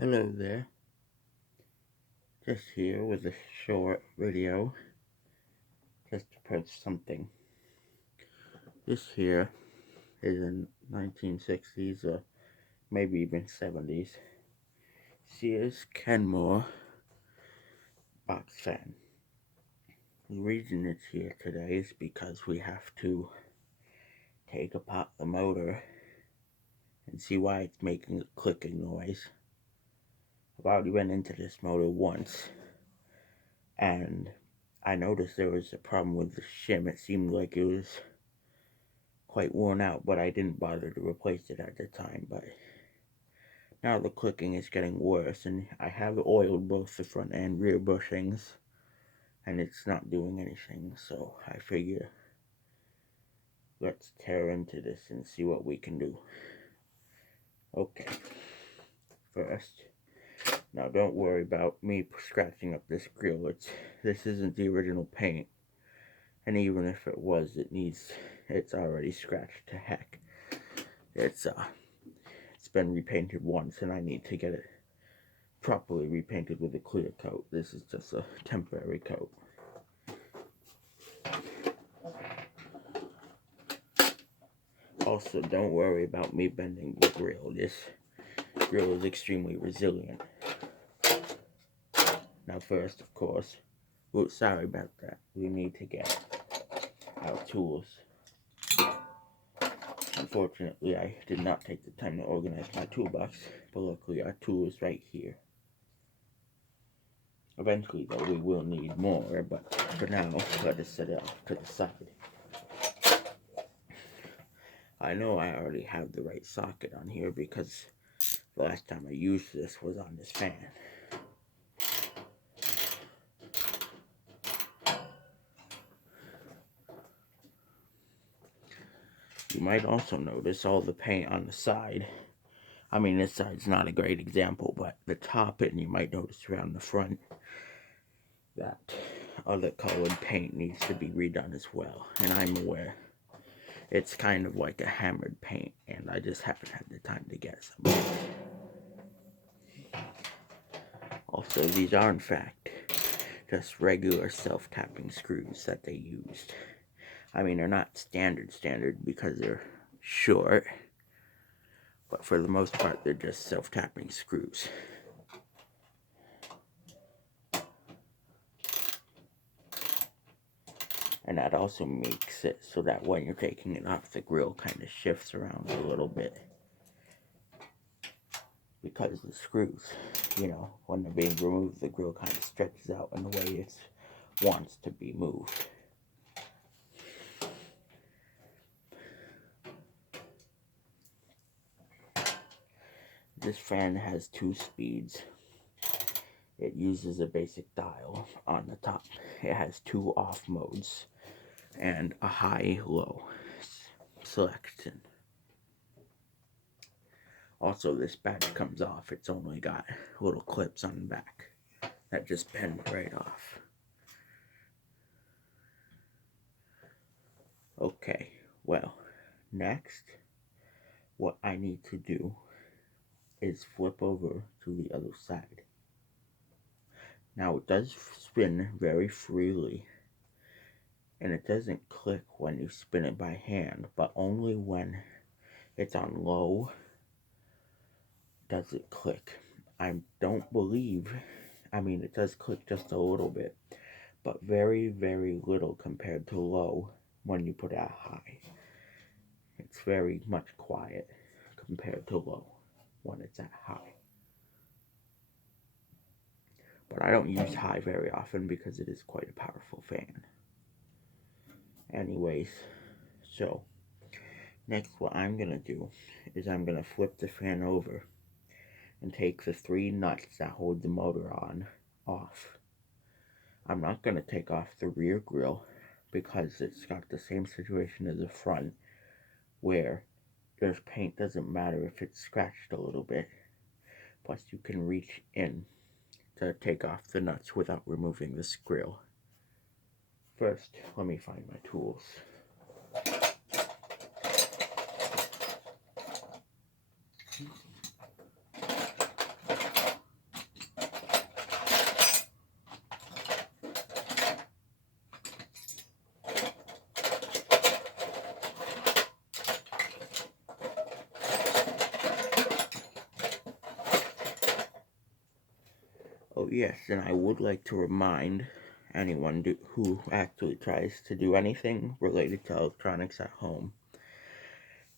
Hello there, just here with a short video just to post something. This here is a 1960s or maybe even 70s Sears Kenmore box fan. The reason it's here today is because we have to take apart the motor and see why it's making a clicking noise. I've already been into this motor once and I noticed there was a problem with the shim. It seemed like it was quite worn out, but I didn't bother to replace it at the time. But now the clicking is getting worse, and I have oiled both the front and rear bushings, and it's not doing anything. So I figure let's tear into this and see what we can do. Okay, first, now don't worry about me scratching up this grill. This isn't the original paint, and even if it was, it's already scratched to heck. It's been repainted once, and I need to get it properly repainted with a clear coat. This is just a temporary coat. Also, don't worry about me bending the grill. This grill is extremely resilient. Now first, of course, sorry about that. We need to get our tools. Unfortunately, I did not take the time to organize my toolbox, but luckily our tool is right here. Eventually, though, we will need more, but for now, let us set it off to the side. I know I already have the right socket on here because the last time I used this was on this fan. You might also notice all the paint on the side. I mean, this side's not a great example, but the top and you might notice around the front that other colored paint needs to be redone as well. And I'm aware it's kind of like a hammered paint, and I just haven't had the time to get some. Also, these are in fact just regular self-tapping screws that they used. I mean, they're not standard because they're short, but for the most part, they're just self-tapping screws. And that also makes it so that when you're taking it off, the grill kind of shifts around a little bit. Because the screws, when they're being removed, the grill kind of stretches out in the way it wants to be moved. This fan has 2 speeds. It uses a basic dial on the top. It has 2 off modes and a high-low selection. Also, this badge comes off. It's only got little clips on the back that just bend right off. Okay, well, next, what I need to do is flip over to the other side. Now, it does spin very freely, and it doesn't click when you spin it by hand, but only when it's on low does it click. I don't believe, it does click just a little bit, but very, very little compared to low when you put it at high. It's very much quiet compared to low when it's at high. But I don't use high very often because it is quite a powerful fan. Anyways, so next what I'm going to do is I'm going to flip the fan over and take the 3 nuts that hold the motor on off. I'm not going to take off the rear grill because it's got the same situation as the front, where there's paint, doesn't matter if it's scratched a little bit, plus you can reach in to take off the nuts without removing this grill. First, let me find my tools. Oh yes, and I would like to remind anyone who actually tries to do anything related to electronics at home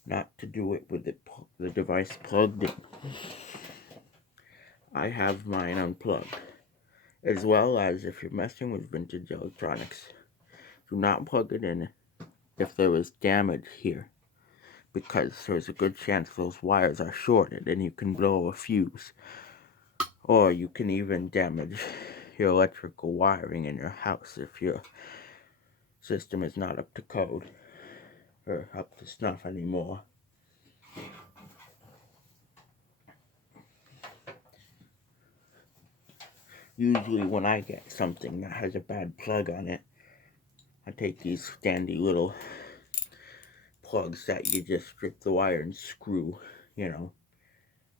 not to do it with the device plugged in. I have mine unplugged. As well as if you're messing with vintage electronics, do not plug it in if there is damage here, because there's a good chance those wires are shorted and you can blow a fuse, or you can even damage your electrical wiring in your house if your system is not up to code or up to snuff anymore. Usually when I get something that has a bad plug on it, I take these standy little plugs that you just strip the wire and screw, and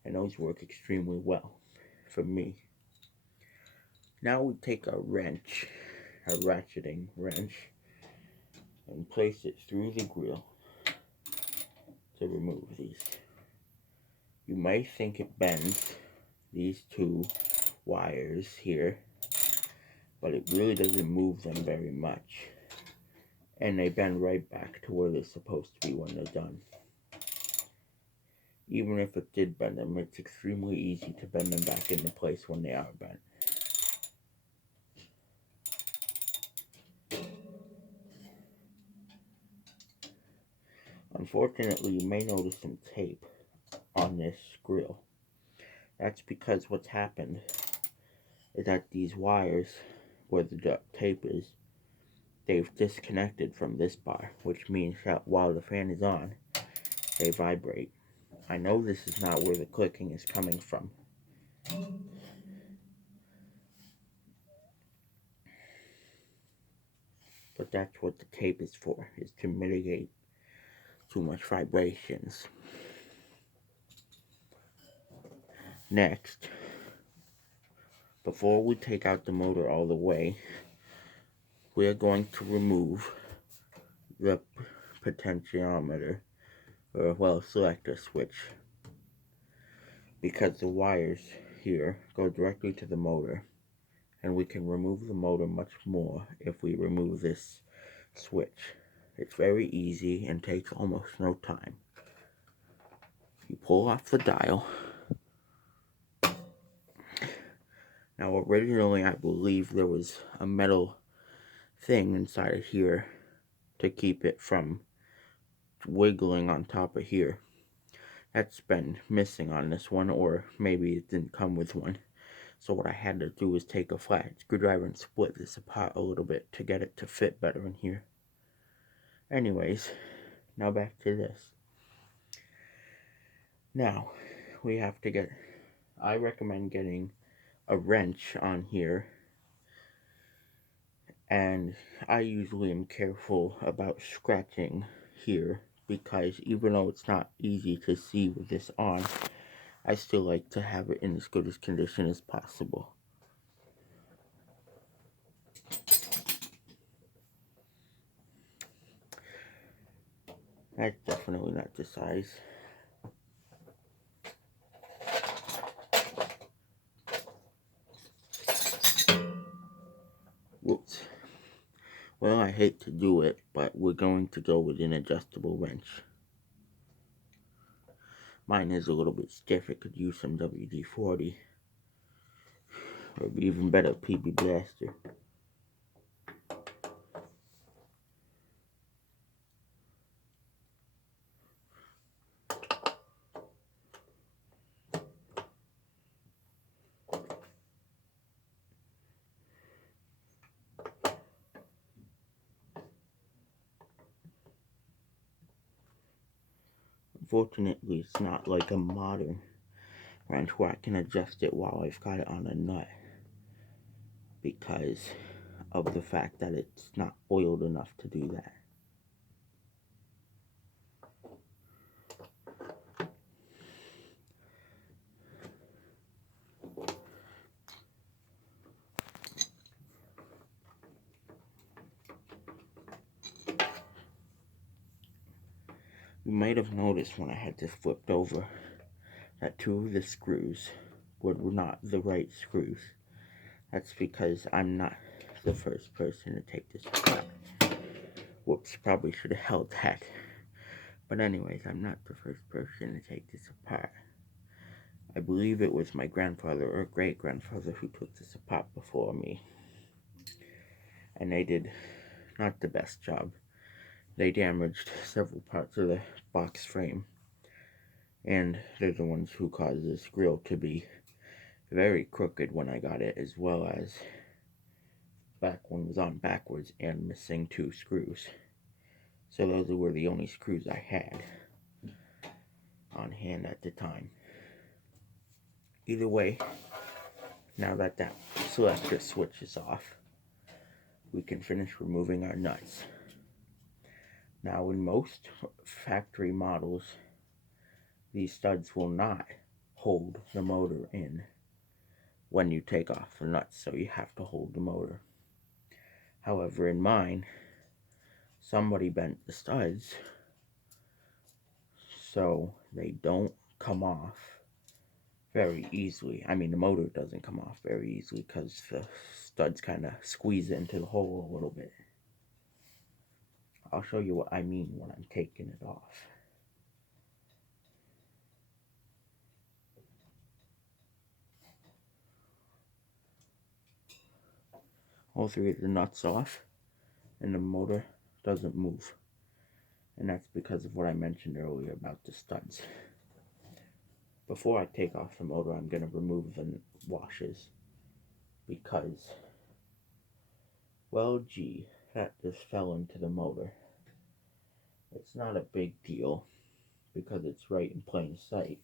those work extremely well for me. Now we take a wrench, a ratcheting wrench, and place it through the grill to remove these. You may think it bends these two wires here, but it really doesn't move them very much, and they bend right back to where they're supposed to be when they're done. Even if it did bend them, it's extremely easy to bend them back into place when they are bent. Unfortunately, you may notice some tape on this grill. That's because what's happened is that these wires, where the duct tape is, they've disconnected from this bar, which means that while the fan is on, they vibrate. I know this is not where the clicking is coming from. But that's what the tape is for, is to mitigate too much vibrations. Next, before we take out the motor all the way, we're going to remove the potentiometer, or selector switch, because the wires here go directly to the motor, and we can remove the motor much more if we remove this switch. It's very easy and takes almost no time. You pull off the dial. Now originally I believe there was a metal thing inside of here to keep it from wiggling on top of here. That's been missing on this one, or maybe it didn't come with one. So what I had to do was take a flat screwdriver and split this apart a little bit to get it to fit better in here. Anyways, now back to this. Now, we have to I recommend getting a wrench on here, and I usually am careful about scratching here, because even though it's not easy to see with this on, I still like to have it in as good as condition as possible. That's definitely not the size. Whoops. Well, I hate to do it, but we're going to go with an adjustable wrench. Mine is a little bit stiff. It could use some WD-40. Or even better, PB Blaster. Unfortunately, it's not like a modern wrench where I can adjust it while I've got it on a nut, because of the fact that it's not oiled enough to do that. You might have noticed when I had this flipped over that two of the screws were not the right screws. That's because I'm not the first person to take this apart. Whoops, probably should have held that. But anyways, I'm not the first person to take this apart. I believe it was my grandfather or great-grandfather who took this apart before me. And they did not the best job. They damaged several parts of the box frame. And they're the ones who caused this grill to be very crooked when I got it, as well as back one was on backwards and missing 2 screws. So those were the only screws I had on hand at the time. Either way, now that that selector switch is off, we can finish removing our nuts. Now in most factory models, these studs will not hold the motor in when you take off the nuts, so you have to hold the motor. However, in mine, somebody bent the studs so they don't come off very easily. I mean, the motor doesn't come off very easily because the studs kind of squeeze into the hole a little bit. I'll show you what I mean when I'm taking it off. All 3 of the nuts off, and the motor doesn't move. And that's because of what I mentioned earlier about the studs. Before I take off the motor, I'm going to remove the washers because, well, gee, that just fell into the motor. It's not a big deal because it's right in plain sight.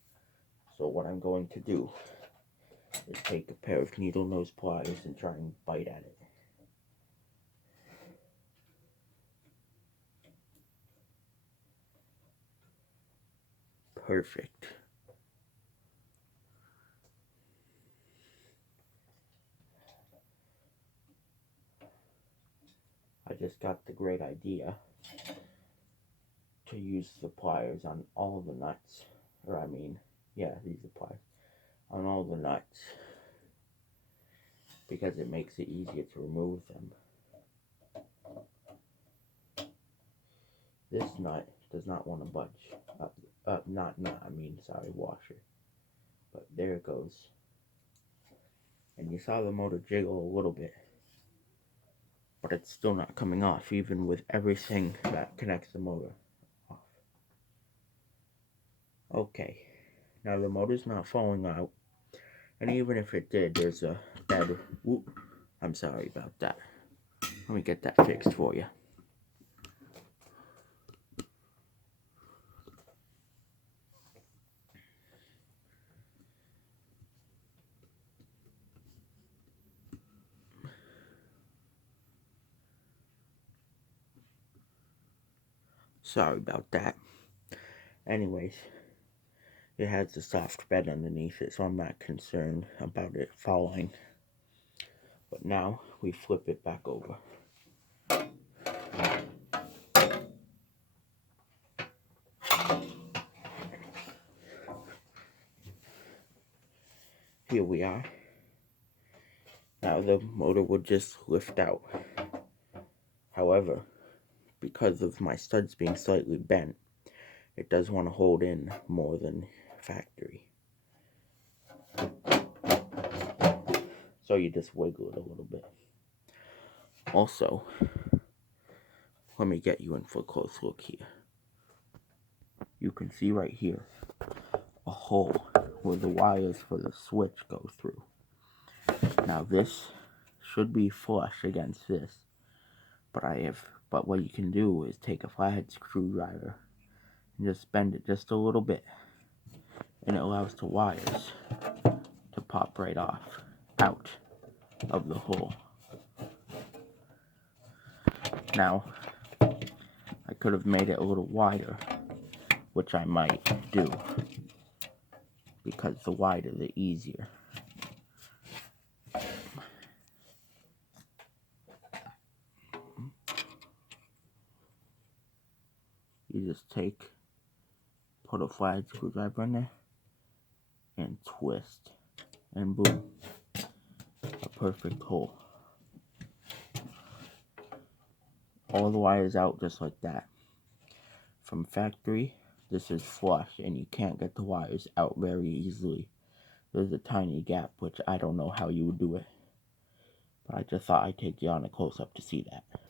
So what I'm going to do is take a pair of needle nose pliers and try and bite at it. Perfect. I just got the great idea to use the pliers on all the nuts. Or I mean, yeah, these are pliers. On all the nuts. Because it makes it easier to remove them. This nut does not want to budge. Washer. But there it goes. And you saw the motor jiggle a little bit. But it's still not coming off, even with everything that connects the motor off. Okay. Now the motor's not falling out. And even if it did, there's a bed. Whoop. I'm sorry about that. Let me get that fixed for you. Sorry about that. Anyways, it has a soft bed underneath it, so I'm not concerned about it falling. But now we flip it back over. Here we are. Now the motor will just lift out. However, because of my studs being slightly bent, it does want to hold in more than factory. So you just wiggle it a little bit. Also, let me get you in for a close look here. You can see right here a hole where the wires for the switch go through. Now this should be flush against this, but what you can do is take a flathead screwdriver and just bend it just a little bit, and it allows the wires to pop right off out of the hole. Now, I could have made it a little wider, which I might do, because the wider the easier. You just put a flathead screwdriver in there, and twist, and boom, a perfect hole. All the wires out just like that. From factory, this is flush and you can't get the wires out very easily. There's a tiny gap, which I don't know how you would do it. But I just thought I'd take you on a close-up to see that.